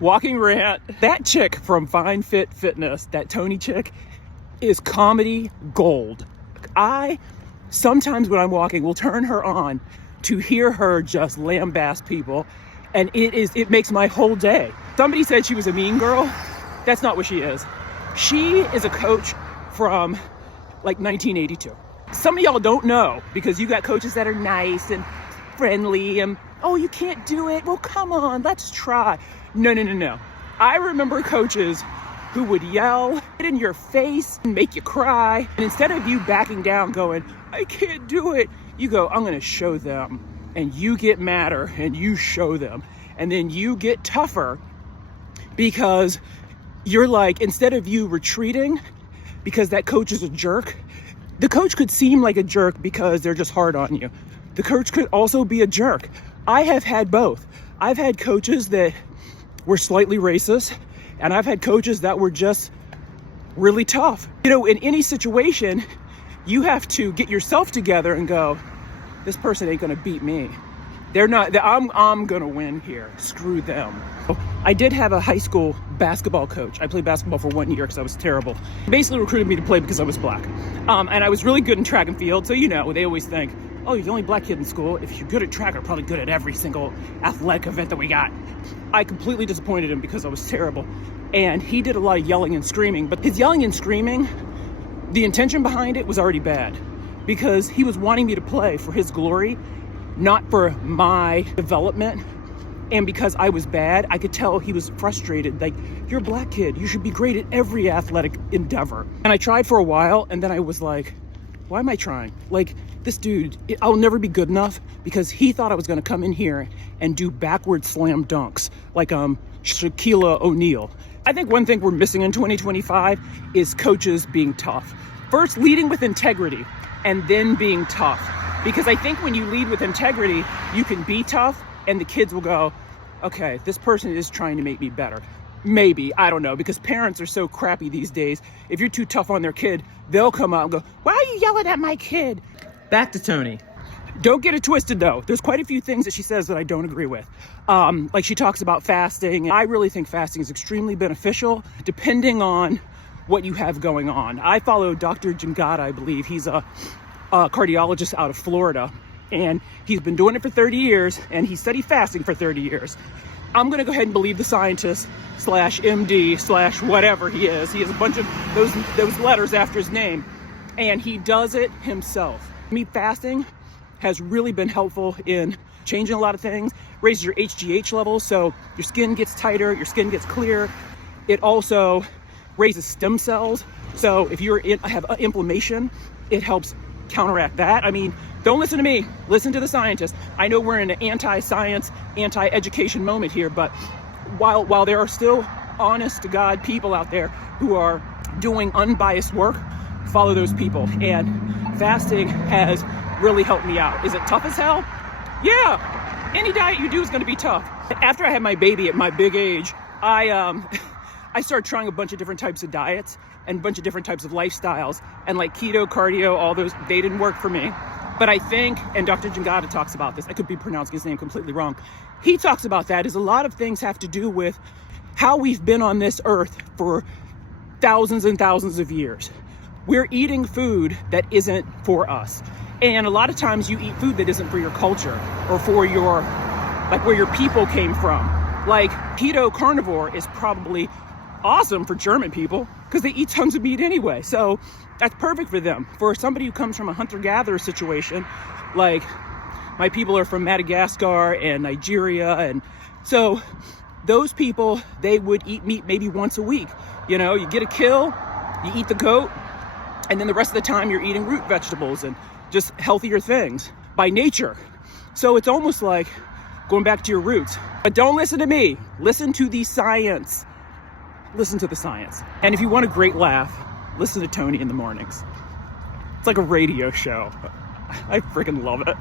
walking rant. That chick from Fine Fit Fitness, that Tony chick, is comedy gold. I sometimes when I'm walking will turn her on to hear her just lambast people, and it makes my whole day. Somebody said she was a mean girl. That's not what she is. She is a coach from like 1982. Some of y'all don't know because you got coaches that are nice and friendly and, oh, you can't do it. Well, come on, let's try. No. I remember coaches who would yell in your face and make you cry. And instead of you backing down going, I can't do it, you go, I'm gonna show them. And you get madder and you show them. And then you get tougher because you're like, instead of you retreating because that coach is a jerk, the coach could seem like a jerk because they're just hard on you. The coach could also be a jerk. I have had both. I've had coaches that were slightly racist, and I've had coaches that were just really tough. You know, in any situation, you have to get yourself together and go, this person ain't gonna beat me. I'm gonna win here. Screw them. I did have a high school basketball coach. I played basketball for 1 year because I was terrible. He basically recruited me to play because I was black. And I was really good in track and field. So, you know, they always think, oh, you're the only black kid in school. If you're good at track, you're probably good at every single athletic event that we got. I completely disappointed him because I was terrible. And he did a lot of yelling and screaming. But his yelling and screaming, the intention behind it was already bad. Because he was wanting me to play for his glory, not for my development. And because I was bad, I could tell he was frustrated. Like, you're a black kid. You should be great at every athletic endeavor. And I tried for a while, and then I was like, why am I trying? Like, this dude, I'll never be good enough because he thought I was going to come in here and do backward slam dunks like Shaquille O'Neal. I think one thing we're missing in 2025 is coaches being tough. First, leading with integrity, and then being tough. Because I think when you lead with integrity, you can be tough, and the kids will go, okay, this person is trying to make me better. Maybe, I don't know, because parents are so crappy these days. If you're too tough on their kid, they'll come out and go, why are you yelling at my kid? Back to Tony. Don't get it twisted though. There's quite a few things that she says that I don't agree with. Like she talks about fasting. I really think fasting is extremely beneficial depending on what you have going on. I follow Dr. Jangada, I believe. He's a cardiologist out of Florida, and he's been doing it for 30 years, and he studied fasting for 30 years. I'm gonna go ahead and believe the scientist / MD / whatever he is. He has a bunch of those letters after his name, and he does it himself. Meat fasting has really been helpful in changing a lot of things, raises your HGH levels, so your skin gets tighter, your skin gets clear. It also raises stem cells, so if you have inflammation, it helps counteract that. I mean, don't listen to me, listen to the scientists. I know we're in an anti-science, anti-education moment here, but while there are still honest to God people out there who are doing unbiased work, follow those people. And fasting has really helped me out. Is it tough as hell? Yeah, any diet you do is gonna be tough. After I had my baby at my big age, I started trying a bunch of different types of diets and a bunch of different types of lifestyles, and like keto, cardio, all those, they didn't work for me. But I think, and Dr. Jangada talks about this, I could be pronouncing his name completely wrong. He talks about that, is a lot of things have to do with how we've been on this earth for thousands and thousands of years. We're eating food that isn't for us. And a lot of times you eat food that isn't for your culture or for your, like where your people came from. Like keto carnivore is probably awesome for German people because they eat tons of meat anyway. So that's perfect for them. For somebody who comes from a hunter-gatherer situation, like my people are from Madagascar and Nigeria, and so those people, they would eat meat maybe once a week. You know, you get a kill, you eat the goat, and then the rest of the time you're eating root vegetables and just healthier things by nature. So it's almost like going back to your roots. But don't listen to me, listen to the science. Listen to the science. And if you want a great laugh, listen to Tony in the mornings. It's like a radio show. I freaking love it.